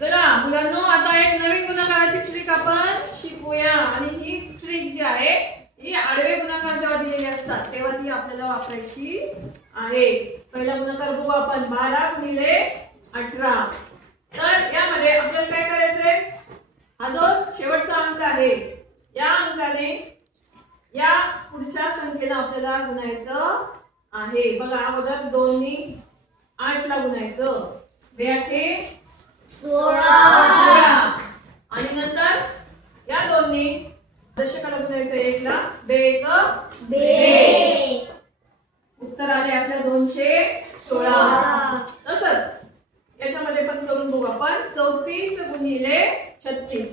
चला मुलांनो, आता एक नवीन गुणाकाराची ट्रिक आपण शिकूया. आणि ही ट्रिक जी आहे ही आडवे गुणाकार जेव्हा दिलेले असतात तेव्हा ती आपल्याला वापरायची आहे. पहिला गुणाकार बघू आपण. 12 गुणिले 18. तर यामध्ये आपल्याला काय करायचंय, हा जो शेवटचा अंक आहे या अंकाने या पुढच्या संख्येला आपल्याला गुणायचं आहे. बघा, अगोदर 2 नी 8 ला गुणायचं. 16 आणि नंतर या 2 नी दशकाला गुणायचं 1 ला. 2 उत्तर आले आपल्या 216. तसंच याच्यामध्ये पण करून बघू आपण. 34 गुणिले 36.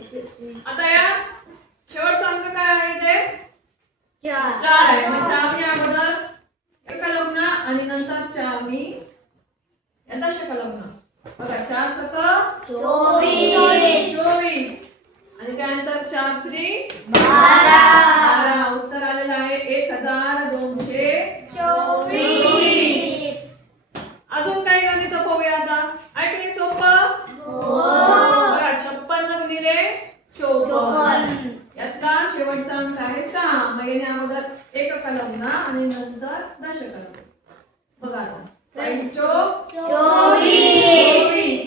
आता या शेवटचा अंक काय आहे ते 4 आहे. मग 4 मी अगोदर एकाला गुणा आणि नंतर 4 मी या दशकाला गुणा. बघा, 4 सक 24 आणि त्यानंतर 4 त्रिक 12. उत्तर आलेलं आहे 1224. अजून काही गणित पाहूया आता. आहे की नाही सोपं? बघा, 56 गुणिले 54. यातला शेवटचा अंक आहे 6. मग याने अगोदर एककाला गुणा आणि नंतर दशकाला गुणा. बघा आता 6 चोक 24.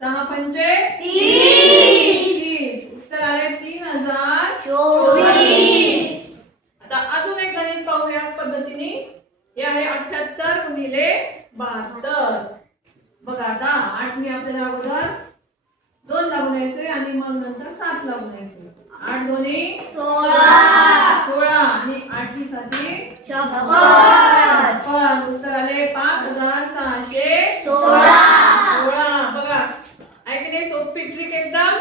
6 पंचे 30. उत्तर आले 3024. आता अजून एक गणित पाहूया याच पद्धतीने. हे आहे 78 गुणिले 72. बघा आता 8 ने आपल्याला अगोदर 2 ला गुणायचे आणि मग नंतर 7 ला गुणायचे. 8 दोन्ही 16 आणि 8 ही 7 56. उत्तर आले 5616. बघा, आहे की नाही सोपी ट्रिक एकदम.